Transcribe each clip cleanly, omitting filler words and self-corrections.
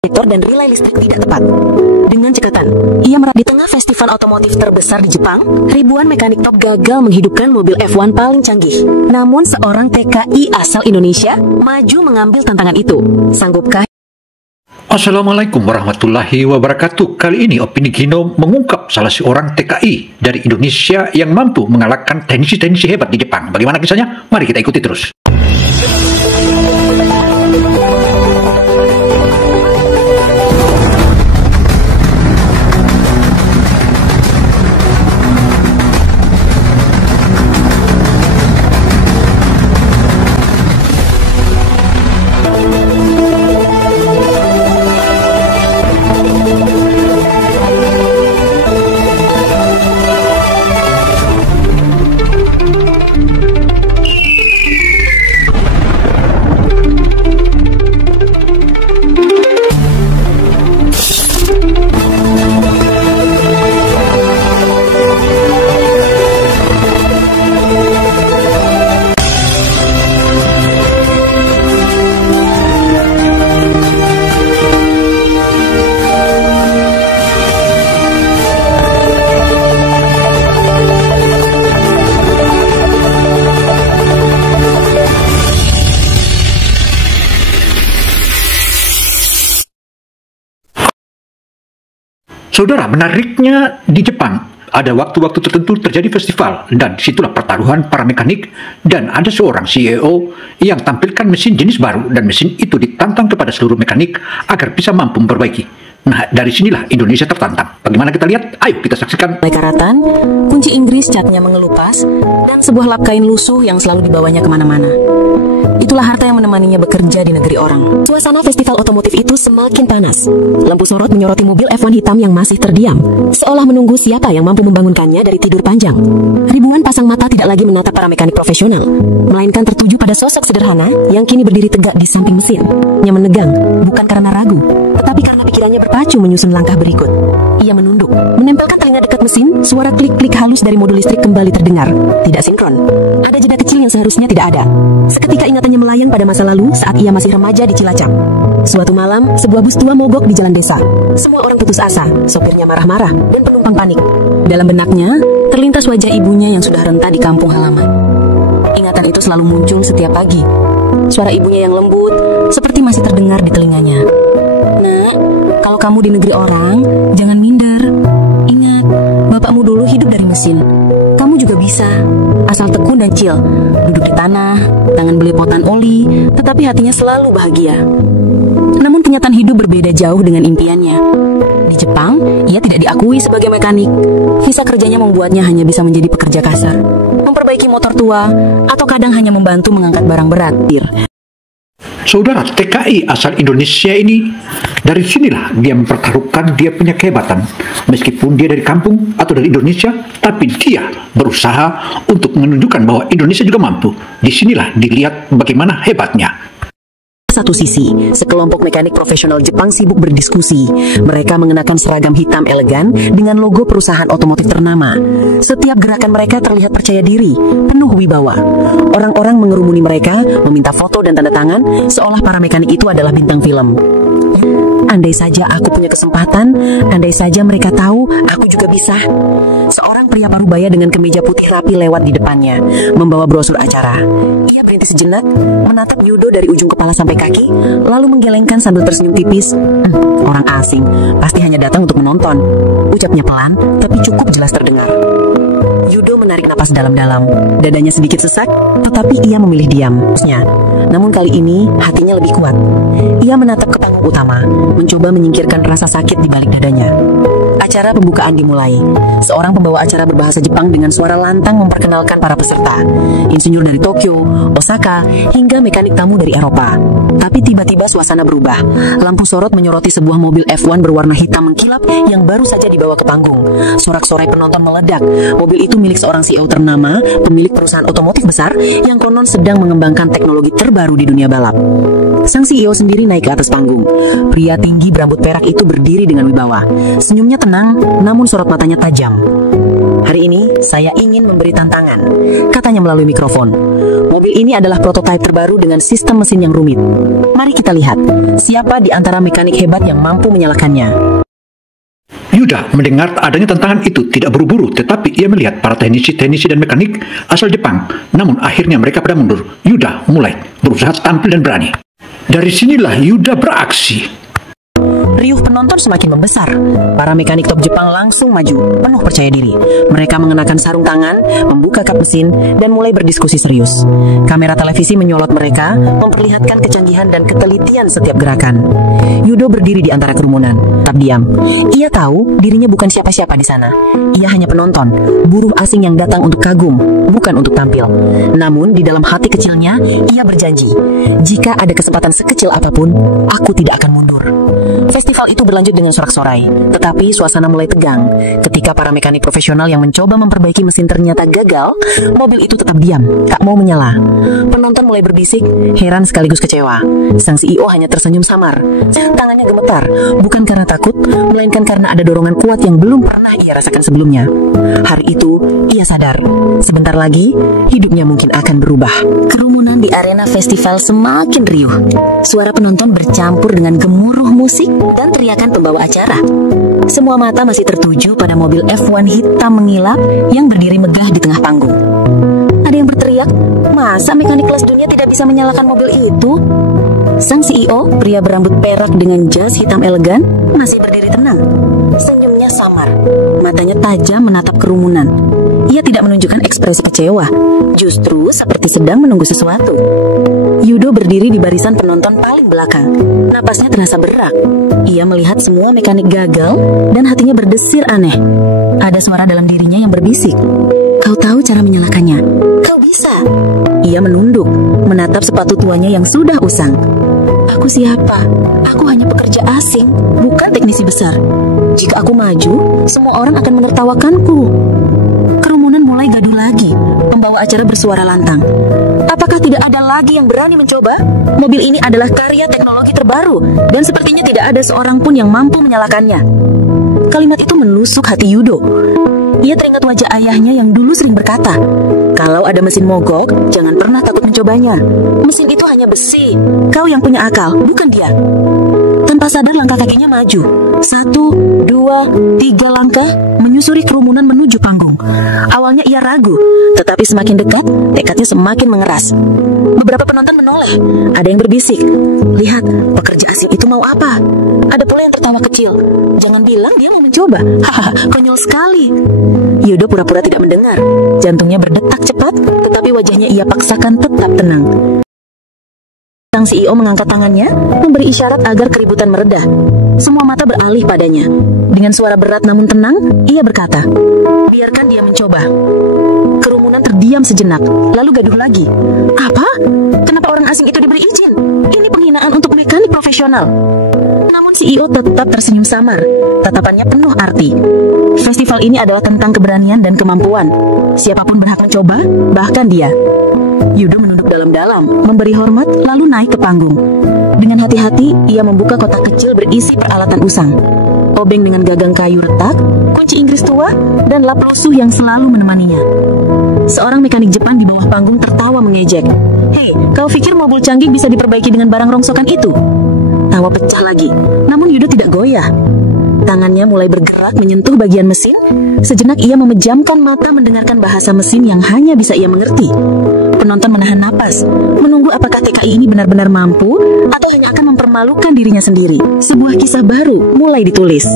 konektor dan relay listrik tidak tepat. Dengan cekatan, ia di tengah festival otomotif terbesar di Jepang, ribuan mekanik top gagal menghidupkan mobil F1 paling canggih. Namun seorang TKI asal Indonesia maju mengambil tantangan itu. Sanggupkah? Assalamualaikum warahmatullahi wabarakatuh. Kali ini Opini Gino mengungkap salah seorang TKI dari Indonesia yang mampu mengalahkan teknisi-teknisi hebat di Jepang. Bagaimana kisahnya? Mari kita ikuti terus. Saudara, menariknya di Jepang ada waktu-waktu tertentu terjadi festival dan disitulah pertaruhan para mekanik dan ada seorang CEO yang tampilkan mesin jenis baru dan mesin itu ditantang kepada seluruh mekanik agar bisa mampu memperbaiki. Nah, dari sinilah Indonesia tertantang. Bagaimana kita lihat? Ayo kita saksikan. Karatan, kunci Inggris catnya mengelupas, dan sebuah lap kain lusuh yang selalu dibawanya kemana-mana. Itulah harta yang menemaninya bekerja di negeri orang. Suasana festival otomotif itu semakin panas. Lampu sorot menyoroti mobil F1 hitam yang masih terdiam, seolah menunggu siapa yang mampu membangunkannya dari tidur panjang. Ribuan pasang mata tidak lagi menatap para mekanik profesional, melainkan tertuju pada sosok sederhana yang kini berdiri tegak di samping mesin. Ia menegang, bukan karena ragu, tetapi karena pikirannya berpacu menyusun langkah berikut. Ia menunduk, menempelkan telinga dekat mesin. Suara klik-klik halus dari modul listrik kembali terdengar. Tidak sinkron. Ada jeda kecil yang seharusnya tidak ada. Seketika ingatannya melayang pada masa lalu saat ia masih remaja di Cilacap. Suatu malam, sebuah bus tua mogok di jalan desa. Semua orang putus asa, sopirnya marah-marah, dan penumpang panik. Dalam benaknya, terlintas wajah ibunya yang sudah renta di kampung halaman. Ingatan itu selalu muncul setiap pagi. Suara ibunya yang lembut, seperti masih terdengar di telinganya. Nak, kalau kamu di negeri orang, jangan minder. Ingat, bapakmu dulu hidup dari mesin. Kamu juga bisa, asal tekun dan chill. Duduk di tanah, tangan belepotan oli, tetapi hatinya selalu bahagia. Namun kenyataan hidup berbeda jauh dengan impiannya. Di Jepang, ia tidak diakui sebagai mekanik. Visa kerjanya membuatnya hanya bisa menjadi pekerja kasar, memperbaiki motor tua, atau kadang hanya membantu mengangkat barang berat. Saudara, TKI asal Indonesia ini, dari sinilah dia mempertaruhkan dia punya kehebatan. Meskipun dia dari kampung atau dari Indonesia, tapi dia berusaha untuk menunjukkan bahwa Indonesia juga mampu. Di sinilah dilihat bagaimana hebatnya. Satu sisi, sekelompok mekanik profesional Jepang sibuk berdiskusi. Mereka mengenakan seragam hitam elegan dengan logo perusahaan otomotif ternama. Setiap gerakan mereka terlihat percaya diri, penuh wibawa. Orang-orang mengerumuni mereka, meminta foto dan tanda tangan, seolah para mekanik itu adalah bintang film. Andai saja aku punya kesempatan, andai saja mereka tahu, aku juga bisa. Seorang pria parubaya dengan kemeja putih rapi lewat di depannya, membawa brosur acara. Ia berhenti sejenak, menatap Yudo dari ujung kepala sampai kaki, lalu menggelengkan sambil tersenyum tipis. Orang asing, pasti hanya datang untuk menonton. Ucapnya pelan, tapi cukup jelas terdengar. Yudo menarik napas dalam-dalam. Dadanya sedikit sesak, tetapi ia memilih diam. Namun kali ini, hatinya lebih kuat. Ia menatap ke panggung utama, mencoba menyingkirkan rasa sakit di balik dadanya. Acara pembukaan dimulai. Seorang pembawa acara berbahasa Jepang dengan suara lantang memperkenalkan para peserta. Insinyur dari Tokyo, Osaka, hingga mekanik tamu dari Eropa. Tapi tiba-tiba suasana berubah. Lampu sorot menyoroti sebuah mobil F1 berwarna hitam mengkilap yang baru saja dibawa ke panggung. Sorak-sorai penonton meledak. Mobil itu milik seorang CEO ternama, pemilik perusahaan otomotif besar yang konon sedang mengembangkan teknologi terbaru di dunia balap. Sang CEO sendiri naik ke atas panggung. Pria tinggi berambut perak itu berdiri dengan wibawa. Senyumnya tenang, namun sorot matanya tajam. Hari ini saya ingin memberi tantangan, katanya melalui mikrofon. Mobil ini adalah prototipe terbaru dengan sistem mesin yang rumit. Mari kita lihat, siapa di antara mekanik hebat yang mampu menyalakannya. Yuda mendengar adanya tantangan itu tidak buru-buru, tetapi ia melihat para teknisi dan mekanik asal Jepang. Namun akhirnya mereka pada mundur. Yuda mulai berusaha tampil dan berani. Dari sinilah Yuda beraksi. Riuh penonton semakin membesar. Para mekanik top Jepang langsung maju, penuh percaya diri. Mereka mengenakan sarung tangan, membuka kap mesin, dan mulai berdiskusi serius. Kamera televisi menyolot mereka, memperlihatkan kecanggihan dan ketelitian setiap gerakan. Yudo berdiri di antara kerumunan, tetap diam. Ia tahu dirinya bukan siapa-siapa di sana. Ia hanya penonton, buruh asing yang datang untuk kagum, bukan untuk tampil. Namun di dalam hati kecilnya, ia berjanji, jika ada kesempatan sekecil apapun, aku tidak akan mundur. Festival itu berlanjut dengan sorak-sorai, tetapi suasana mulai tegang. Ketika para mekanik profesional yang mencoba memperbaiki mesin ternyata gagal, mobil itu tetap diam, tak mau menyala. Penonton mulai berbisik, heran sekaligus kecewa. Sang CEO hanya tersenyum samar. Tangannya gemetar, bukan karena takut, melainkan karena ada dorongan kuat yang belum pernah ia rasakan sebelumnya. Hari itu, ia sadar, sebentar lagi, hidupnya mungkin akan berubah. Kerumunan di arena festival semakin riuh. Suara penonton bercampur dengan gemuruh musik dan teriakan pembawa acara. Semua mata masih tertuju pada mobil F1 hitam mengilap yang berdiri megah di tengah panggung. Ada yang berteriak, masa mekanik kelas dunia tidak bisa menyalakan mobil itu? Sang CEO, pria berambut perak dengan jas hitam elegan, masih berdiri tenang. Senyumnya samar, matanya tajam menatap kerumunan. Ia tidak menunjukkan ekspresi kecewa, justru seperti sedang menunggu sesuatu. Yudo berdiri di barisan penonton paling belakang. Napasnya terasa berat. Ia melihat semua mekanik gagal dan hatinya berdesir aneh. Ada suara dalam dirinya yang berbisik, "Kau tahu cara menyalakannya. Kau bisa." Ia menunduk, menatap sepatu tuanya yang sudah usang. "Aku siapa? Aku hanya pekerja asing, bukan teknisi besar. Jika aku maju, semua orang akan menertawakanku." Kerumunan mulai gaduh lagi. Pembawa acara bersuara lantang, "Apakah tidak ada lagi yang berani mencoba? Mobil ini adalah karya teknologi terbaru, dan sepertinya tidak ada seorang pun yang mampu menyalakannya." Kalimat itu menusuk hati Yudo. Ia teringat wajah ayahnya yang dulu sering berkata, "Kalau ada mesin mogok, jangan pernah takut mencobanya. Mesin itu hanya besi. Kau yang punya akal, bukan dia." Tanpa sadar langkah kakinya maju. 1, 2, 3 langkah menyusuri kerumunan menuju panggung. Awalnya ia ragu, tetapi semakin dekat, tekadnya semakin mengeras. Beberapa penonton menoleh. Ada yang berbisik, "Lihat, pekerja asing itu mau apa?" Ada pula yang tertawa kecil, "Jangan bilang dia mau mencoba. Hahaha, konyol sekali." Yudo pura-pura tidak mendengar. Jantungnya berdetak cepat, tetapi wajahnya ia paksakan tetap tenang. Sang CEO mengangkat tangannya, memberi isyarat agar keributan meredah. Semua mata beralih padanya. Dengan suara berat namun tenang, ia berkata, "Biarkan dia mencoba." Kerumunan terdiam sejenak, lalu gaduh lagi. "Apa? Kenapa orang asing itu diberi izin? Ini penghinaan untuk mekanik profesional." Namun CEO tetap tersenyum samar. Tatapannya penuh arti. Festival ini adalah tentang keberanian dan kemampuan. Siapapun berhak mencoba, bahkan dia. Yudo menunduk dalam-dalam, memberi hormat, lalu naik ke panggung. Dengan hati-hati, ia membuka kotak kecil berisi peralatan usang. Obeng dengan gagang kayu retak, kunci Inggris tua, dan lap lusuh yang selalu menemaninya. Seorang mekanik Jepang di bawah panggung tertawa mengejek. "Hei, kau pikir mobil canggih bisa diperbaiki dengan barang rongsokan itu?" Tawa pecah lagi, namun Yudo tidak goyah. Tangannya mulai bergerak menyentuh bagian mesin. Sejenak ia memejamkan mata mendengarkan bahasa mesin yang hanya bisa ia mengerti. Penonton menahan napas, menunggu apakah TKI ini benar-benar mampu atau hanya akan mempermalukan dirinya sendiri. Sebuah kisah baru mulai ditulis.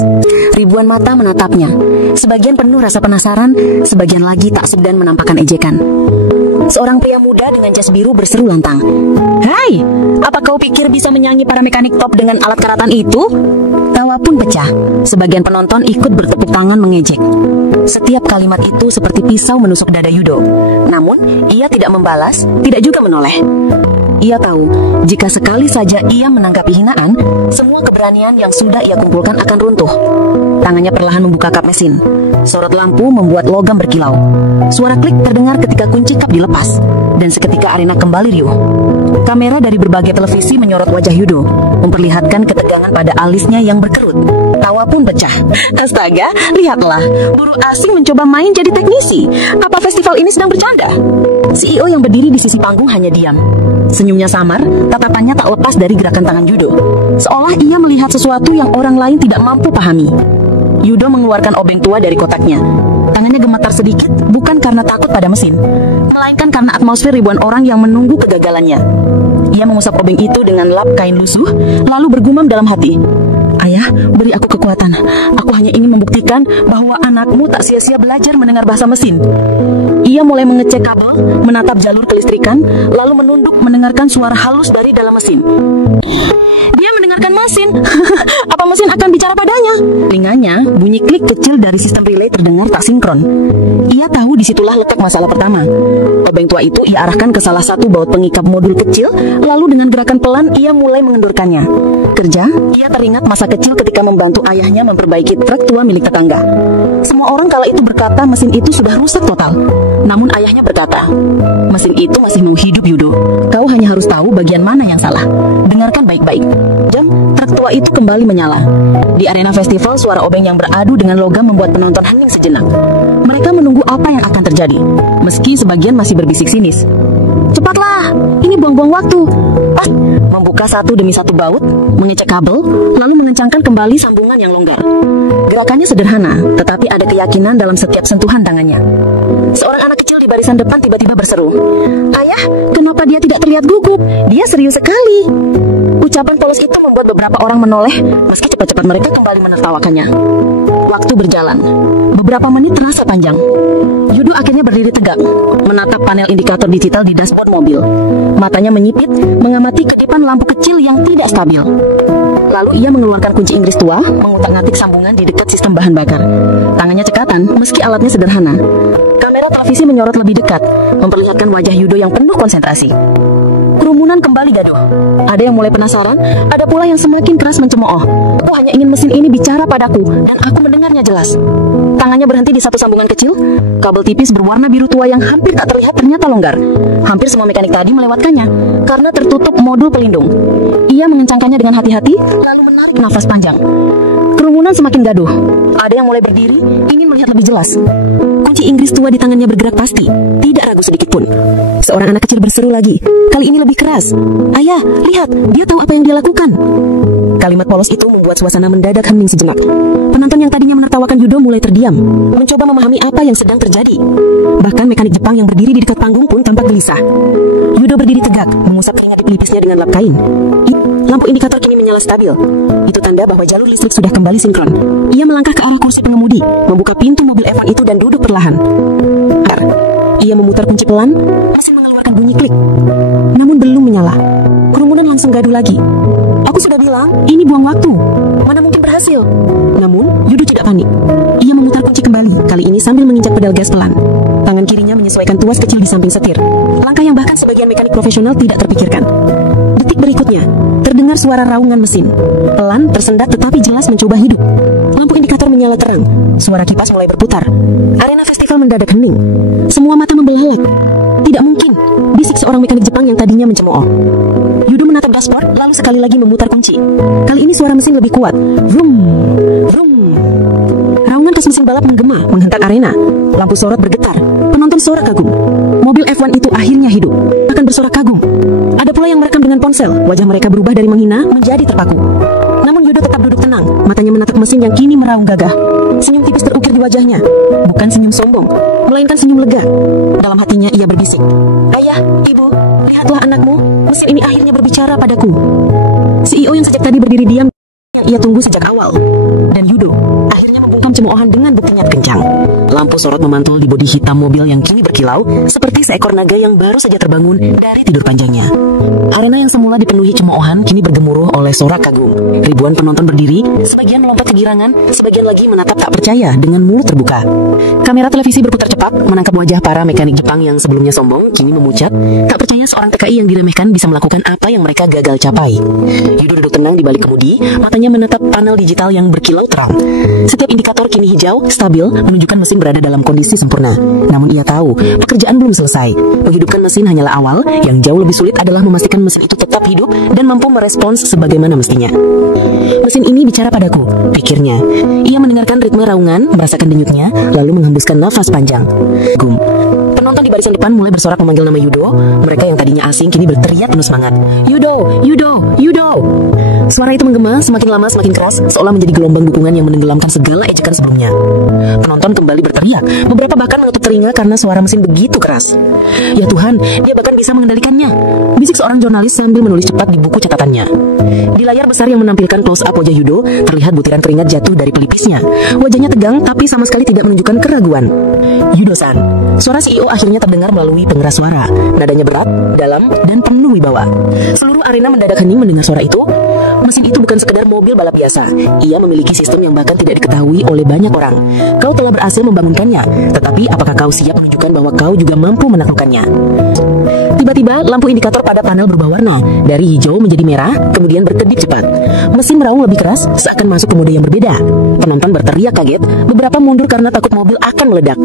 Ribuan mata menatapnya. Sebagian penuh rasa penasaran, sebagian lagi tak segan menampakkan ejekan. Seorang pria muda dengan jas biru berseru lantang, "Hai, apa kau pikir bisa menyanyi para mekanik top dengan alat karatan itu?" Tawa pun pecah. Sebagian penonton ikut bertepuk tangan mengejek. Setiap kalimat itu seperti pisau menusuk dada Yudo. Namun, ia tidak membalas, tidak juga menoleh. ia tahu jika sekali saja ia menanggapi hinaan, semua keberanian yang sudah ia kumpulkan akan runtuh. Tangannya perlahan membuka kap mesin. Sorot lampu membuat logam berkilau. Suara klik terdengar ketika kunci kap dilepas, dan seketika arena kembali riuh. Kamera dari berbagai televisi menyorot wajah Yudo, memperlihatkan ketegangan pada alisnya yang berkerut. Tawa pun pecah. Astaga, lihatlah, buruh asing mencoba main jadi teknisi. Apa festival ini sedang bercanda? CEO yang berdiri di sisi panggung hanya diam. Senyumnya samar, tatapannya tak lepas dari gerakan tangan Yudo, seolah ia melihat sesuatu yang orang lain tidak mampu pahami. Yudo mengeluarkan obeng tua dari kotaknya. Tangannya gemetar sedikit, bukan karena takut pada mesin, melainkan karena atmosfer ribuan orang yang menunggu kegagalannya. Ia mengusap obeng itu dengan lap kain lusuh, lalu bergumam dalam hati, "Ayah, beri aku kekuatan. Aku hanya ingin membuktikan bahwa anakmu tak sia-sia belajar mendengar bahasa mesin." Ia mulai mengecek kabel, menatap jalur kelistrikan, lalu menunduk mendengarkan suara halus dari dalam mesin. Dia mendengarkan mesin. Apa mesin akan bicara padanya? Telinganya, bunyi klik kecil dari sistem relay terdengar tak sinkron. Ia tahu disitulah letak masalah pertama. Obeng tua itu ia arahkan ke salah satu baut pengikat modul kecil, lalu dengan gerakan pelan ia mulai mengendurkannya. Kerja, ia teringat masa kecil ketika membantu ayahnya memperbaiki truk tua milik tetangga. Semua orang kala itu berkata mesin itu sudah rusak total. Namun ayahnya berkata, "Mesin itu masih mau hidup, Yudo. Kau hanya harus tahu bagian mana yang salah. Dengarkan baik-baik." Jam truk tua itu kembali menyala. Di arena festival, suara obeng yang beradu dengan logam membuat penonton hening sejenak. Mereka menunggu apa yang akan terjadi, meski sebagian masih berbisik sinis. "Cepatlah, ini buang-buang waktu." Membuka satu demi satu baut, mengecek kabel, lalu mengencangkan kembali sambungan yang longgar. Gerakannya sederhana, tetapi ada keyakinan dalam setiap sentuhan tangannya. Seorang anak kecil di barisan depan tiba-tiba berseru, "Ayah, kenapa dia tidak terlihat gugup? Dia serius sekali." Ucapan polos itu membuat beberapa orang menoleh, meski cepat-cepat mereka kembali menertawakannya. Waktu berjalan. Beberapa menit terasa panjang. Yudo akhirnya berdiri tegak, menatap panel indikator digital di dashboard mobil. Matanya menyipit, mengamati kedipan lampu kecil yang tidak stabil. Lalu ia mengeluarkan kunci Inggris tua, mengutak-ngatik sambungan di dekat sistem bahan bakar. Tangannya cekatan, meski alatnya sederhana. Kamera televisi menyorot lebih dekat, memperlihatkan wajah Yudo yang penuh konsentrasi. Kerumunan kembali gaduh. Ada yang mulai penasaran, ada pula yang semakin keras mencemooh. "Aku hanya ingin mesin ini bicara padaku, dan aku mendengarnya jelas." Tangannya berhenti di satu sambungan kecil. Kabel tipis berwarna biru tua yang hampir tak terlihat ternyata longgar. Hampir semua mekanik tadi melewatkannya, karena tertutup modul pelindung. Ia mengencangkannya dengan hati-hati, lalu menarik nafas panjang. Kerumunan semakin gaduh. Ada yang mulai berdiri, ingin melihat lebih jelas. Kunci Inggris tua di tangannya bergerak pasti, tidak ragu sedikit pun. Seorang anak kecil berseru lagi, kali ini lebih keras, "Ayah, lihat, dia tahu apa yang dia lakukan." Kalimat polos itu membuat suasana mendadak hening sejenak. Penonton yang tadinya menertawakan Yudo mulai terdiam, mencoba memahami apa yang sedang terjadi. Bahkan mekanik Jepang yang berdiri di dekat panggung pun tampak gelisah. Yudo berdiri tegak, mengusap keringat di pelipisnya dengan lap kain. Lampu indikator kini menyala stabil. Itu tanda bahwa jalur listrik sudah kembali sinkron. Ia melangkah ke arah kursi pengemudi, membuka pintu mobil F1 itu dan duduk perlahan. Ia memutar kunci pelan, mesin mengeluarkan bunyi klik. Namun belum menyala. Kerumunan langsung gaduh lagi. "Aku sudah bilang, ini buang waktu. Mana mungkin berhasil?" Namun, Yudo tidak panik. Ia memutar kunci kembali, kali ini sambil menginjak pedal gas pelan. Tangan kirinya menyesuaikan tuas kecil di samping setir. Langkah yang bahkan sebagian mekanik profesional tidak terpikirkan. Detik berikutnya, terdengar suara raungan mesin. Pelan, tersendat tetapi jelas mencoba hidup. Lampu indikator menyala terang. Suara kipas mulai berputar. Arena festival mendadak hening. Semua mata membelalak. Tidak mungkin, bisik seorang mekanik Jepang yang tadinya mencemooh. Yudo menatap dashboard, lalu sekali lagi memutar kunci. Kali ini suara mesin lebih kuat. Vroom, vroom. Raungan kas mesin balap menggema, menghentak arena. Lampu sorot bergetar. Penonton sorak kagum. Mobil F1 itu akhirnya hidup, bahkan bersorak kagum. Ada pula yang merekam dengan ponsel. Wajah mereka berubah dari menghina menjadi terpaku. Namun Yudo tetap duduk tenang, matanya menatap mesin yang kini meraung gagah. Senyum tipis terukir di wajahnya, bukan senyum sombong, melainkan senyum lega. Dalam hatinya ia berbisik, "Ayah, Ibu, lihatlah anakmu, mesin ini akhirnya berbicara padaku." CEO yang sejak tadi berdiri diam, yang ia tunggu sejak awal. Dan Yudo akhirnya membungkam cemoohan dengan bukti nyat kencang. Lampu sorot memantul di bodi hitam mobil yang kini berkilau seperti seekor naga yang baru saja terbangun dari tidur panjangnya. Arena yang semula dipenuhi cemoohan kini bergemuruh oleh sorak kagum. Ribuan penonton berdiri, sebagian melompat kegirangan, sebagian lagi menatap tak percaya dengan mulut terbuka. Kamera televisi berputar cepat menangkap wajah para mekanik Jepang yang sebelumnya sombong kini memucat, tak percaya seorang TKI yang diremehkan bisa melakukan apa yang mereka gagal capai. Yudo duduk tenang di balik kemudi, matanya menatap panel digital yang berkilau terang. Setiap indikator kini hijau, stabil, menunjukkan mesin berada dalam kondisi sempurna. Namun ia tahu, pekerjaan belum selesai. Menghidupkan mesin hanyalah awal, yang jauh lebih sulit adalah memastikan mesin itu tetap hidup dan mampu merespons sebagaimana mestinya. Mesin ini bicara padaku, pikirnya. Ia mendengarkan ritme raungan, merasakan denyutnya, lalu menghembuskan nafas panjang. Gum. Penonton di barisan depan mulai bersorak memanggil nama Yudo. Mereka yang tadinya asing kini berteriak penuh semangat. Yudo, Yudo, Yudo. Suara itu menggema, semakin lama semakin keras, seolah menjadi gelombang dukungan yang menenggelamkan segala ejekan sebelumnya. Penonton kembali berteriak, beberapa bahkan menutup telinga karena suara mesin begitu keras. Ya Tuhan, dia bahkan bisa mengendalikannya, bisik seorang jurnalis sambil menulis cepat di buku catatannya. Di layar besar yang menampilkan close up wajah Yudo, terlihat butiran keringat jatuh dari pelipisnya. Wajahnya tegang tapi sama sekali tidak menunjukkan keraguan. Yudo-san. Suara CEO akhirnya terdengar melalui pengeras suara. Nadanya berat, dalam, dan penuh wibawa. Seluruh arena mendadak hening mendengar suara itu. Mesin itu bukan sekedar mobil balap biasa. Ia memiliki sistem yang bahkan tidak diketahui oleh banyak orang. Kau telah berhasil membangunkannya, tetapi apakah kau siap menunjukkan bahwa kau juga mampu menaklukkannya? Tiba-tiba lampu indikator pada panel berubah warna, dari hijau menjadi merah, kemudian berkedip cepat. Mesin meraung lebih keras, seakan masuk ke mode yang berbeda. Penonton berteriak kaget, beberapa mundur karena takut mobil akan meledak.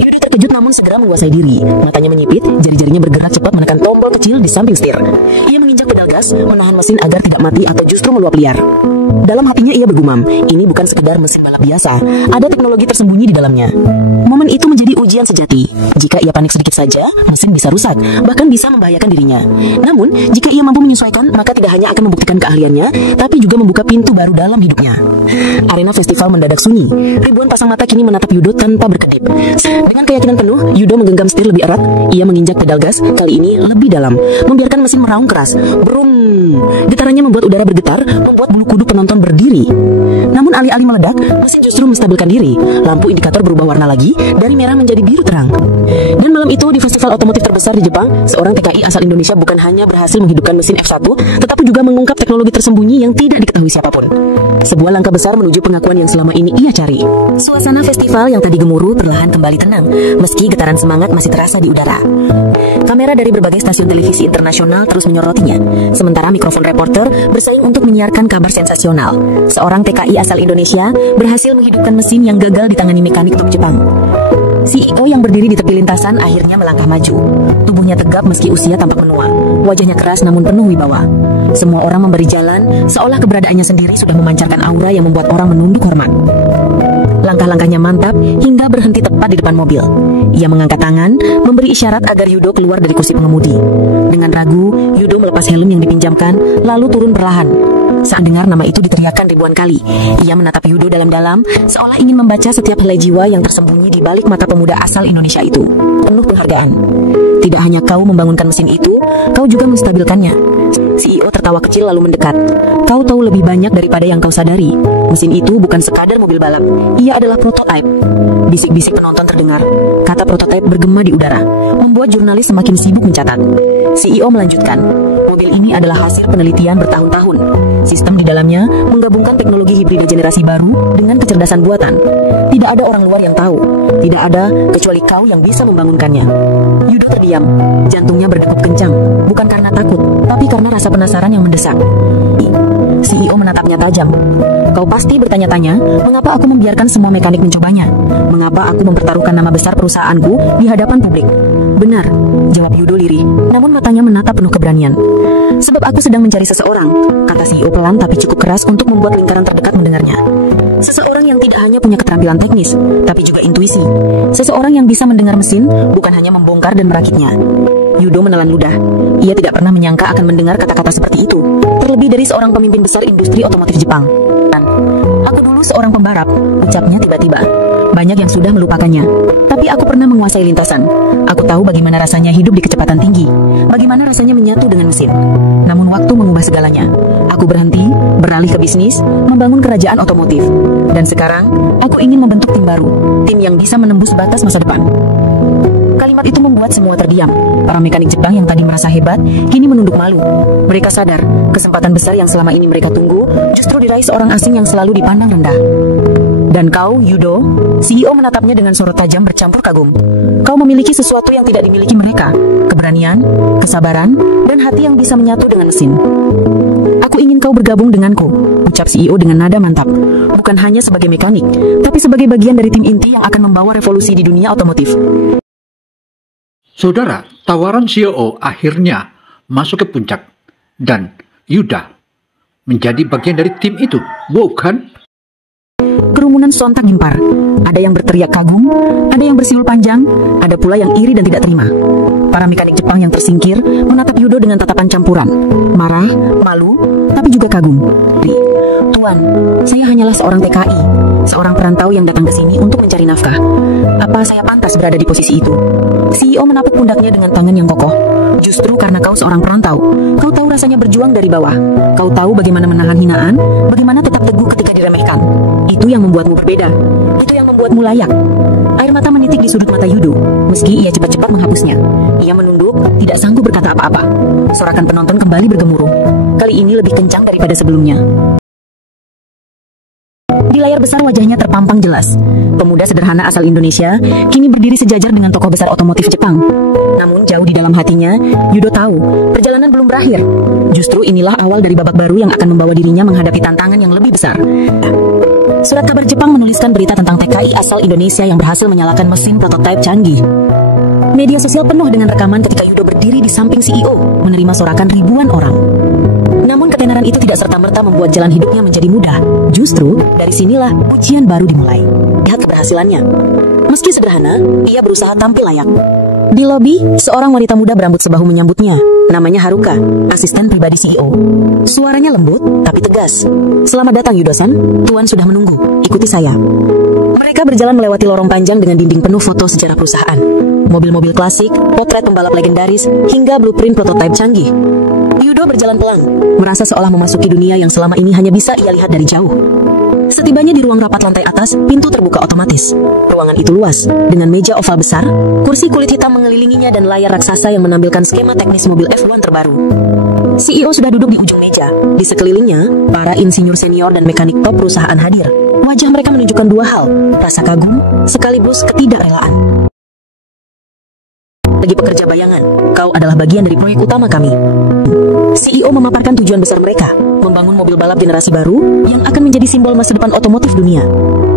Yudo terkejut namun segera menguasai diri. Matanya menyipit, jari-jarinya bergerak cepat menekan tombol kecil di samping setir. Ia menginjak pedal gas, menahan mesin agar tidak mati atau justru meluap liar. Dalam hatinya ia bergumam, ini bukan sekedar mesin balap biasa, ada teknologi tersembunyi di dalamnya. Momen itu menjadi ujian sejati. Jika ia panik sedikit saja, mesin bisa rusak, bahkan bisa membahayakan dirinya. Namun, jika ia mampu menyesuaikan, maka tidak hanya akan membuktikan keahliannya, tapi juga membuka pintu baru dalam hidupnya. Arena festival mendadak sunyi. Ribuan pasang mata kini menatap Yudo tanpa berkedip. Dengan keyakinan penuh, Yudo menggenggam setir lebih erat. Ia menginjak pedal gas, kali ini lebih dalam, membiarkan mesin meraung keras. Brum. Getarannya membuat udara bergetar, membuat bulu kuduk penonton berdiri. Namun alih-alih meledak, mesin justru menstabilkan diri. Lampu indikator berubah warna lagi, dari merah menjadi biru terang. Dan malam itu di festival otomotif terbesar di Jepang, seorang TKI asal Indonesia bukan hanya berhasil menghidupkan mesin F1, tetapi juga mengungkap teknologi tersembunyi yang tidak diketahui siapapun. Sebuah langkah besar menuju pengakuan yang selama ini ia cari. Suasana festival yang tadi gemuruh perlahan kembali tenang, meski getaran semangat masih terasa di udara. Kamera dari berbagai stasiun televisi internasional terus menyorotinya, sementara mikrofon reporter bersaing untuk menyiarkan kabar sensasional. Seorang TKI asal Indonesia berhasil menghidupkan mesin yang gagal ditangani mekanik top Jepang. CEO yang berdiri di tepi lintasan akhirnya melangkah maju. Tubuhnya tegap meski usia tampak menua. Wajahnya keras namun penuh wibawa. Semua orang memberi jalan, seolah keberadaannya sendiri sudah memancarkan aura yang membuat orang menunduk hormat. Langkah-langkahnya mantap hingga berhenti tepat di depan mobil. Ia mengangkat tangan, memberi isyarat agar Yudo keluar dari kursi pengemudi. Dengan ragu, Yudo melepas helm yang dipinjamkan, lalu turun perlahan. Saat dengar nama itu diteriakkan ribuan kali, ia menatap Yudo dalam-dalam, seolah ingin membaca setiap helai jiwa yang tersembunyi di balik mata pemuda asal Indonesia itu. Penuh penghargaan. Tidak hanya kau membangunkan mesin itu, kau juga menstabilkannya. CEO tertawa kecil lalu mendekat. Kau tahu lebih banyak daripada yang kau sadari. Mesin itu bukan sekadar mobil balap, ia adalah prototipe. Bisik-bisik penonton terdengar. Kata prototipe bergema di udara, membuat jurnalis semakin sibuk mencatat. CEO melanjutkan, mobil ini adalah hasil penelitian bertahun-tahun. Sistem di dalamnya menggabungkan teknologi hibrida generasi baru dengan kecerdasan buatan. Tidak ada orang luar yang tahu. Tidak ada kecuali kau yang bisa membangunkannya. Yudo terdiam, jantungnya berdegup kencang, bukan karena takut, tapi karena rasa penasaran yang mendesak. CEO menatapnya tajam. Kau pasti bertanya-tanya, mengapa aku membiarkan semua mekanik mencobanya? Mengapa aku mempertaruhkan nama besar perusahaanku di hadapan publik? Benar, jawab Yudo lirih, namun matanya menatap penuh keberanian. Sebab aku sedang mencari seseorang, kata CEO pelan tapi cukup keras untuk membuat lingkaran terdekat mendengarnya. Seseorang yang tidak hanya punya keterampilan teknis, tapi juga intuisi. Seseorang yang bisa mendengar mesin, bukan hanya membongkar dan merakitnya. Yudo menelan ludah. Ia tidak pernah menyangka akan mendengar kata-kata seperti itu, terlebih dari seorang pemimpin besar industri otomotif Jepang. Aku dulu seorang pembalap, ucapnya tiba-tiba. Banyak yang sudah melupakannya, tapi aku pernah menguasai lintasan. Aku tahu bagaimana rasanya hidup di kecepatan tinggi, bagaimana rasanya menyatu dengan mesin. Namun waktu mengubah segalanya. Aku Aku berhenti, beralih ke bisnis, membangun kerajaan otomotif. Dan sekarang, aku ingin membentuk tim baru, tim yang bisa menembus batas masa depan. Kalimat itu membuat semua terdiam. Para mekanik Jepang yang tadi merasa hebat, kini menunduk malu. Mereka sadar, kesempatan besar yang selama ini mereka tunggu, justru diraih seorang asing yang selalu dipandang rendah. Dan kau, Yudo, CEO menatapnya dengan sorot tajam bercampur kagum. Kau memiliki sesuatu yang tidak dimiliki mereka, keberanian, kesabaran, dan hati yang bisa menyatu dengan mesin. Aku ingin kau bergabung denganku, ucap CEO dengan nada mantap. Bukan hanya sebagai mekanik, tapi sebagai bagian dari tim inti yang akan membawa revolusi di dunia otomotif. Saudara, tawaran CEO akhirnya masuk ke puncak dan Yuda menjadi bagian dari tim itu, bukan? Kerumunan sontak gempar. Ada yang berteriak kagum, ada yang bersiul panjang, ada pula yang iri dan tidak terima. Para mekanik Jepang yang tersingkir menatap Yudo dengan tatapan campuran, marah, malu, tapi juga kagum. Tuan, saya hanyalah seorang TKI, seorang perantau yang datang ke sini untuk mencari nafkah. Apa saya pantas berada di posisi itu? CEO menapuk pundaknya dengan tangan yang kokoh. Justru karena kau seorang perantau, kau tahu rasanya berjuang dari bawah. Kau tahu bagaimana menahan hinaan, bagaimana tetap teguh ketika diremehkan. Itu yang membuatmu berbeda. Itu yang membuatmu layak. Air mata menitik di sudut mata Yudo, meski ia cepat-cepat menghapusnya. Ia menunduk, tidak sanggup berkata apa-apa. Sorakan penonton kembali bergemuruh. Kali ini lebih kencang daripada sebelumnya. Di layar besar wajahnya terpampang jelas. Pemuda sederhana asal Indonesia kini berdiri sejajar dengan tokoh besar otomotif Jepang. Namun jauh di dalam hatinya, Yudo tahu perjalanan belum berakhir. Justru inilah awal dari babak baru yang akan membawa dirinya menghadapi tantangan yang lebih besar. Surat kabar Jepang menuliskan berita tentang TKI asal Indonesia yang berhasil menyalakan mesin prototipe canggih. Media sosial penuh dengan rekaman ketika Yudo berdiri di samping CEO, menerima sorakan ribuan orang. Namun ketenaran itu tidak serta-merta membuat jalan hidupnya menjadi mudah. Justru, dari sinilah ujian baru dimulai. Lihat keberhasilannya. Meski sederhana, ia berusaha tampil layak. Di lobi, seorang wanita muda berambut sebahu menyambutnya. Namanya Haruka, asisten pribadi CEO. Suaranya lembut, tapi tegas. Selamat datang Yudo-san, Tuan sudah menunggu. Ikuti saya. Mereka berjalan melewati lorong panjang dengan dinding penuh foto sejarah perusahaan. Mobil-mobil klasik, potret pembalap legendaris, hingga blueprint prototipe canggih. Yudo berjalan pelan, merasa seolah memasuki dunia yang selama ini hanya bisa ia lihat dari jauh. Setibanya di ruang rapat lantai atas, pintu terbuka otomatis. Ruangan itu luas, dengan meja oval besar, kursi kulit hitam mengelilinginya dan layar raksasa yang menampilkan skema teknis mobil F1 terbaru. CEO sudah duduk di ujung meja. Di sekelilingnya, para insinyur senior dan mekanik top perusahaan hadir. Wajah mereka menunjukkan dua hal, rasa kagum, sekaligus ketidakrelaan. Bagi pekerja bayangan, kau adalah bagian dari proyek utama kami. CEO memaparkan tujuan besar mereka, membangun mobil balap generasi baru yang akan menjadi simbol masa depan otomotif dunia.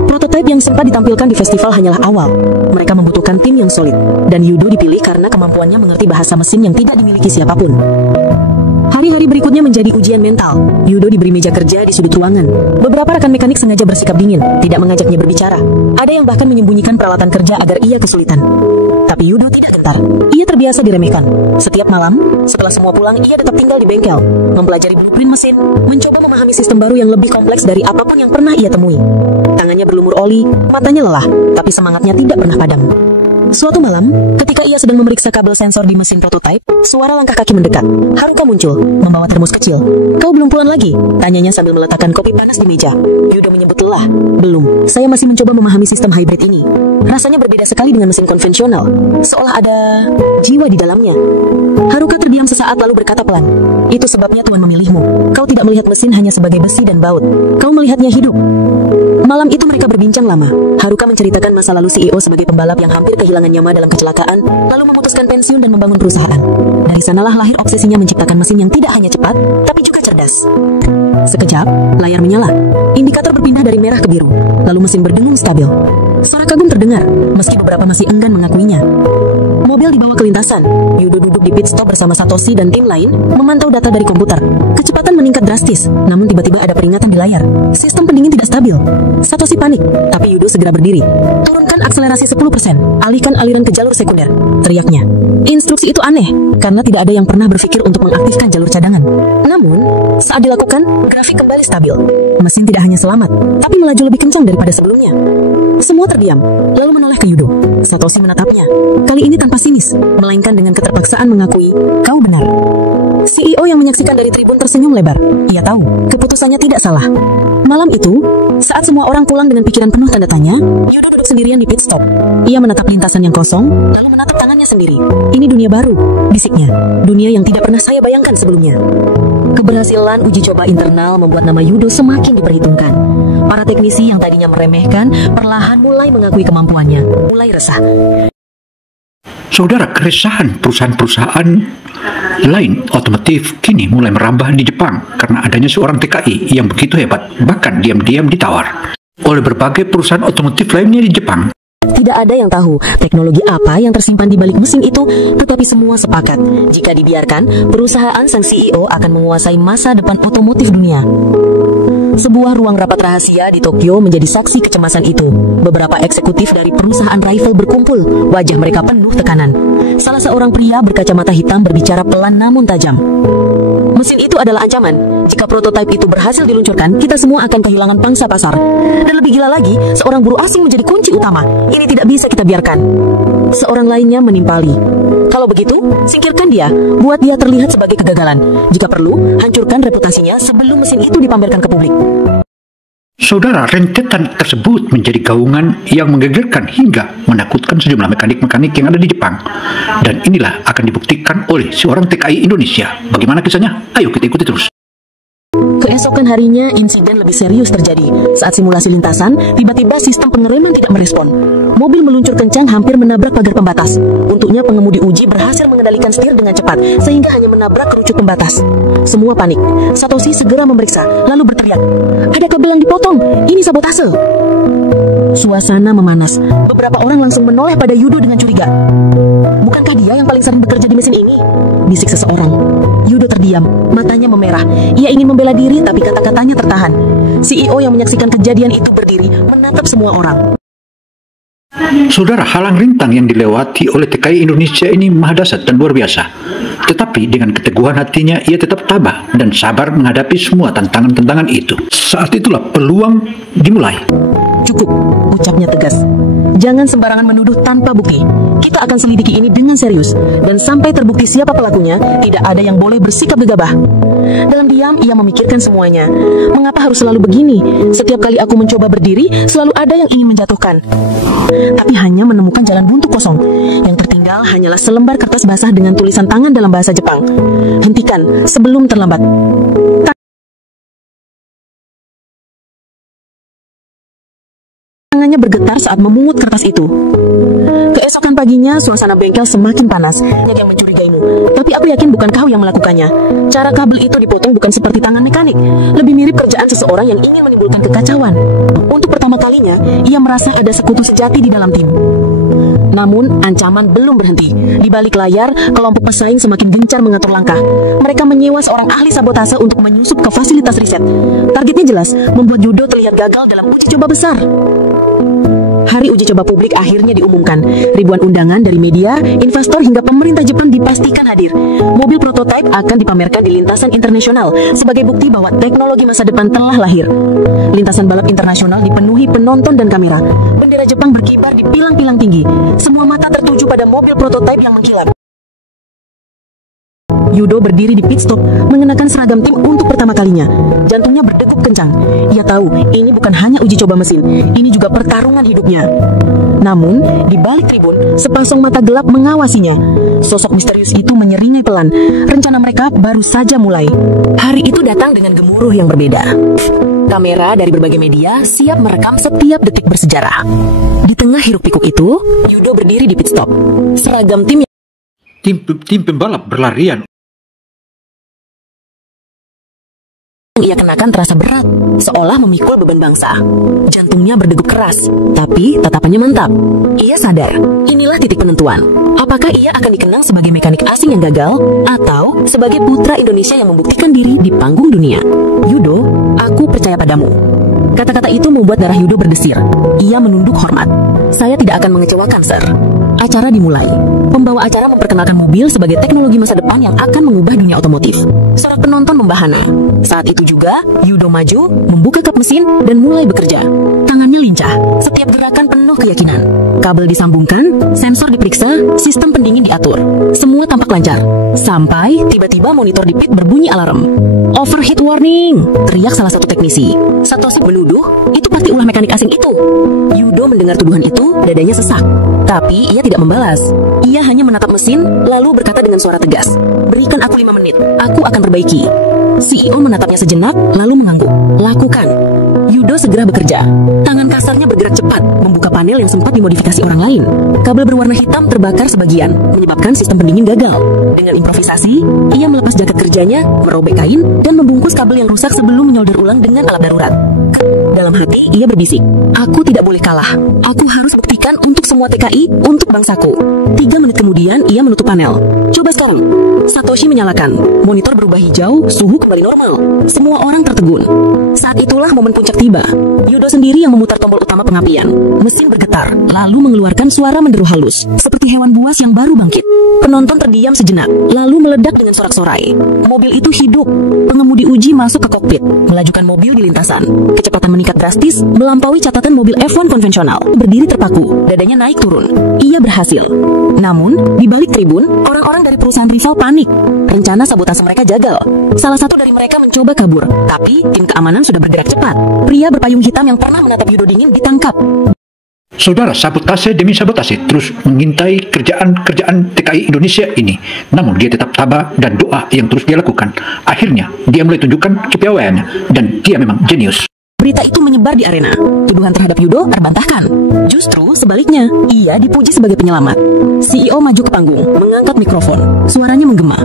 Prototipe yang sempat ditampilkan di festival hanyalah awal. Mereka membutuhkan tim yang solid, dan Yudo dipilih karena kemampuannya mengerti bahasa mesin yang tidak dimiliki siapapun. Hari-hari berikutnya menjadi ujian mental. Yudo diberi meja kerja di sudut ruangan. Beberapa rekan mekanik sengaja bersikap dingin, tidak mengajaknya berbicara. Ada yang bahkan menyembunyikan peralatan kerja agar ia kesulitan. Tapi Yudo tidak gentar. Ia terbiasa diremehkan. Setiap malam, setelah semua pulang, ia tetap tinggal di bengkel, mempelajari blueprint mesin, mencoba memahami sistem baru yang lebih kompleks dari apapun yang pernah ia temui. Tangannya berlumur oli, matanya lelah, tapi semangatnya tidak pernah padam. Suatu malam, ketika ia sedang memeriksa kabel sensor di mesin prototipe, suara langkah kaki mendekat. Haruka muncul, membawa termos kecil. Kau belum pulang lagi? Tanyanya sambil meletakkan kopi panas di meja. Yudo menyebut lelah. Belum, saya masih mencoba memahami sistem hybrid ini. Rasanya berbeda sekali dengan mesin konvensional. Seolah ada jiwa di dalamnya. Haruka terdiam sesaat lalu berkata pelan. Itu sebabnya Tuan memilihmu. Kau tidak melihat mesin hanya sebagai besi dan baut. Kau melihatnya hidup. Malam itu mereka berbincang lama. Haruka menceritakan masa lalu CEO sebagai pembalap yang hampir kehilangan nyawa dalam kecelakaan, lalu memutuskan pensiun dan membangun perusahaan. Dari sanalah lahir obsesinya menciptakan mesin yang tidak hanya cepat, tapi juga cerdas. Sekejap, layar menyala. Indikator berpindah dari merah ke biru, lalu mesin berdengung stabil. Suara kagum terdengar, meski beberapa masih enggan mengakuinya. Mobil dibawa ke lintasan. Yudo duduk di pit stop bersama Satoshi dan tim lain, memantau data dari komputer. Kecepatan meningkat drastis, namun tiba-tiba ada peringatan di layar. Sistem pendingin tidak stabil. Satoshi panik, tapi Yudo segera berdiri. Turunkan akselerasi 10%, alihkan aliran ke jalur sekunder, teriaknya. Instruksi itu aneh, karena tidak ada yang pernah berpikir untuk mengaktifkan jalur cadangan. Namun, saat dilakukan, grafik kembali stabil. Mesin tidak hanya selamat, tapi melaju lebih kencang daripada sebelumnya. Semua terdiam, lalu menoleh ke Yudo. Satoshi menatapnya. Kali ini tanpa sinis, melainkan dengan keterpaksaan mengakui, kau benar. CEO yang menyaksikan dari tribun tersenyum lebar. Ia tahu, keputusannya tidak salah. Malam itu, saat semua orang pulang dengan pikiran penuh tanda tanya, Yudo duduk sendirian di pit stop. Ia menatap lintasan yang kosong, lalu menatap tangannya sendiri. Ini dunia baru, bisiknya. Dunia yang tidak pernah saya bayangkan sebelumnya. Keberhasilan uji coba internal membuat nama Yudo semakin diperhitungkan. Para teknisi yang tadinya meremehkan, perlahan mulai mengakui kemampuannya, mulai resah. Saudara, keresahan perusahaan-perusahaan lain otomotif kini mulai merambah di Jepang karena adanya seorang TKI yang begitu hebat, bahkan diam-diam ditawar oleh berbagai perusahaan otomotif lainnya di Jepang. Tidak ada yang tahu teknologi apa yang tersimpan di balik mesin itu, tetapi semua sepakat jika dibiarkan, perusahaan sang CEO akan menguasai masa depan otomotif dunia. Sebuah ruang rapat rahasia di Tokyo menjadi saksi kecemasan itu. Beberapa eksekutif dari perusahaan rival berkumpul, wajah mereka penuh tekanan. Salah seorang pria berkacamata hitam berbicara pelan namun tajam. Mesin itu adalah ancaman. Jika prototipe itu berhasil diluncurkan, kita semua akan kehilangan pangsa pasar. Dan lebih gila lagi, seorang buruh asing menjadi kunci utama. Ini tidak bisa kita biarkan. Seorang lainnya menimpali. Kalau begitu, singkirkan dia, buat dia terlihat sebagai kegagalan. Jika perlu, hancurkan reputasinya sebelum mesin itu dipamerkan ke publik. Saudara, rentetan tersebut menjadi gaungan yang menggegerkan hingga menakutkan sejumlah mekanik-mekanik yang ada di Jepang. Dan inilah akan dibuktikan oleh seorang TKI Indonesia. Bagaimana kisahnya? Ayo kita ikuti terus. Keesokan harinya, insiden lebih serius terjadi. Saat simulasi lintasan, tiba-tiba sistem pengereman tidak merespon. Mobil meluncur kencang hampir menabrak pagar pembatas. Untuknya pengemudi uji berhasil mengendalikan setir dengan cepat, sehingga hanya menabrak kerucut pembatas. Semua panik. Satoshi segera memeriksa, lalu berteriak, "Ada kabel yang dipotong, ini sabotase." Suasana memanas. Beberapa orang langsung menoleh pada Yudo dengan curiga. "Bukankah dia yang paling sering bekerja di mesin ini?" bisik seseorang. Yudo terdiam, matanya memerah. Ia ingin membela diri, tapi kata-katanya tertahan. CEO yang menyaksikan kejadian itu berdiri, menatap semua orang. Saudara, halang rintang yang dilewati oleh TKI Indonesia ini maha dahsyat dan luar biasa. Tetapi dengan keteguhan hatinya, ia tetap tabah dan sabar menghadapi semua tantangan-tantangan itu. Saat itulah peluang dimulai. "Cukup," ucapnya tegas. "Jangan sembarangan menuduh tanpa bukti. Kita akan selidiki ini dengan serius. Dan sampai terbukti siapa pelakunya, tidak ada yang boleh bersikap gegabah." Dalam diam, ia memikirkan semuanya. Mengapa harus selalu begini? Setiap kali aku mencoba berdiri, selalu ada yang ingin menjatuhkan. Tapi hanya menemukan jalan buntu kosong. Yang tertinggal hanyalah selembar kertas basah dengan tulisan tangan dalam bahasa Jepang. "Hentikan sebelum terlambat." Tangannya bergetar saat memungut kertas itu. Keesokan paginya, suasana bengkel semakin panas. Banyak yang mencurigaimu, tapi aku yakin bukan kau yang melakukannya. Cara kabel itu dipotong bukan seperti tangan mekanik. Lebih mirip kerjaan seseorang yang ingin menimbulkan kekacauan. Untuk pertama kalinya, ia merasa ada sekutu sejati di dalam tim. Namun, ancaman belum berhenti. Di balik layar, kelompok pesaing semakin gencar mengatur langkah. Mereka menyewa seorang ahli sabotase untuk menyusup ke fasilitas riset. Targetnya jelas, membuat Yudo terlihat gagal dalam uji coba besar. Hari uji coba publik akhirnya diumumkan. Ribuan undangan dari media, investor hingga pemerintah Jepang dipastikan hadir. Mobil prototipe akan dipamerkan di lintasan internasional sebagai bukti bahwa teknologi masa depan telah lahir. Lintasan balap internasional dipenuhi penonton dan kamera. Bendera Jepang berkibar di pilang-pilang tinggi. Semua mata tertuju pada mobil prototipe yang mengkilap. Yudo berdiri di pit stop, mengenakan seragam tim untuk pertama kalinya. Jantungnya berdegup kencang. Ia tahu ini bukan hanya uji coba mesin, ini juga pertarungan hidupnya. Namun, di balik tribun, sepasang mata gelap mengawasinya. Sosok misterius itu menyeringai pelan. Rencana mereka baru saja mulai. Hari itu datang dengan gemuruh yang berbeda. Kamera dari berbagai media siap merekam setiap detik bersejarah. Di tengah hiruk-pikuk itu, Yudo berdiri di pit stop. Seragam tim pembalap berlarian. Ia kenakan terasa berat, seolah memikul beban bangsa. Jantungnya berdegup keras, tapi tatapannya mantap. Ia sadar, inilah titik penentuan. Apakah ia akan dikenang sebagai mekanik asing yang gagal, atau sebagai putra Indonesia yang membuktikan diri di panggung dunia? "Yudo, aku percaya padamu." Kata-kata itu membuat darah Yudo berdesir. Ia menunduk hormat. "Saya tidak akan mengecewakan, Sir." Acara dimulai. Pembawa acara memperkenalkan mobil sebagai teknologi masa depan yang akan mengubah dunia otomotif. Sorak penonton membahana. Saat itu juga, Yudo maju, membuka kap mesin, dan mulai bekerja. Tangannya lincah. Setiap Setiap gerakan penuh keyakinan. Kabel disambungkan, sensor diperiksa, sistem pendingin diatur. Semua tampak lancar. Sampai tiba-tiba monitor di pit berbunyi alarm. Overheat warning, teriak salah satu teknisi. Satoshi menuduh, itu pasti ulah mekanik asing itu. Yudo mendengar tuduhan itu, dadanya sesak. Tapi ia tidak membalas. Ia hanya menatap mesin, lalu berkata dengan suara tegas, "Berikan aku 5 menit, aku akan perbaiki." CEO menatapnya sejenak, lalu mengangguk. "Lakukan." Yudo segera bekerja. Tangan kasarnya bergerak cepat, membuka panel yang sempat dimodifikasi orang lain. Kabel berwarna hitam terbakar sebagian, menyebabkan sistem pendingin gagal. Dengan improvisasi, ia melepas jaket kerjanya, merobek kain, dan membungkus kabel yang rusak sebelum menyolder ulang dengan alat darurat. Dalam hati, ia berbisik, "Aku tidak boleh kalah. Aku harus buktikan untuk semua TKI, untuk bangsaku." 3 menit kemudian, ia menutup panel. "Coba sekarang." Satoshi menyalakan. Monitor berubah hijau, suhu kembali normal. Semua orang tertegun. Saat itulah momen puncak tiba. Yudo sendiri yang memutar tombol utama pengapian. Mesin bergetar, lalu mengeluarkan suara menderu halus, seperti hewan buas yang baru bangkit. Penonton terdiam sejenak, lalu meledak dengan sorak-sorai. Mobil itu hidup. Pengemudi uji masuk ke kokpit, melajukan mobil di lintasan. Kecepatan meningkat drastis, melampaui catatan mobil F1 konvensional. Berdiri terpaku, dadanya naik turun. Ia berhasil. Namun, di balik tribun, orang-orang dari perusahaan rival panik. Rencana sabotase mereka gagal. Salah satu dari mereka mencoba kabur, tapi tim keamanan sudah bergerak cepat. Pria berpayung hitam yang pernah menatap Yudo dingin ditangkap. Saudara, sabotase demi sabotase terus mengintai kerjaan TKI Indonesia ini. Namun dia tetap tabah dan doa yang terus dia lakukan. Akhirnya, dia mulai tunjukkan kepiawaiannya dan dia memang jenius. Berita itu menyebar di arena. Tuduhan terhadap Yudo terbantahkan. Justru sebaliknya, ia dipuji sebagai penyelamat. CEO maju ke panggung, mengangkat mikrofon. Suaranya menggema.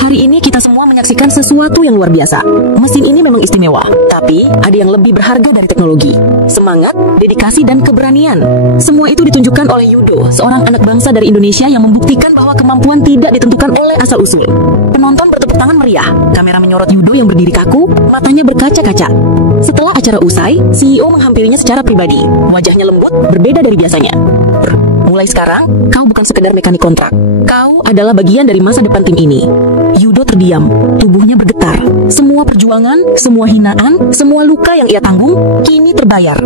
"Hari ini kita semua menyaksikan sesuatu yang luar biasa. Mesin ini memang istimewa, tapi ada yang lebih berharga dari teknologi. Semangat, dedikasi, dan keberanian. Semua itu ditunjukkan oleh Yudo, seorang anak bangsa dari Indonesia yang membuktikan bahwa kemampuan tidak ditentukan oleh asal-usul." Penonton bertepuk tangan meriah. Kamera menyorot Yudo yang berdiri kaku, matanya berkaca-kaca. Setelah acara usai, CEO menghampirinya secara pribadi. Wajahnya lembut, berbeda dari biasanya. "Mulai sekarang, kau bukan sekedar mekanik kontrak. Kau adalah bagian dari masa depan tim ini." Yudo terdiam, tubuhnya bergetar. Semua perjuangan, semua hinaan, semua luka yang ia tanggung, kini terbayar.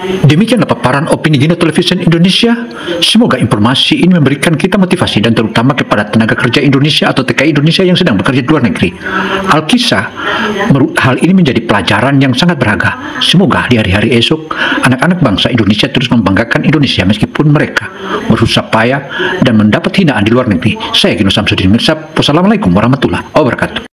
Demikianlah paparan opini Gino Television Indonesia. Semoga informasi ini memberikan kita motivasi dan terutama kepada tenaga kerja Indonesia atau TKI Indonesia yang sedang bekerja di luar negeri. Alkisah, hal ini menjadi pelajaran yang sangat berharga. Semoga di hari-hari esok, anak-anak bangsa Indonesia terus membanggakan Indonesia meskipun mereka berusaha payah dan mendapat hinaan di luar negeri. Saya Gino Samsudin Mirsab. Wassalamualaikum warahmatullahi wabarakatuh.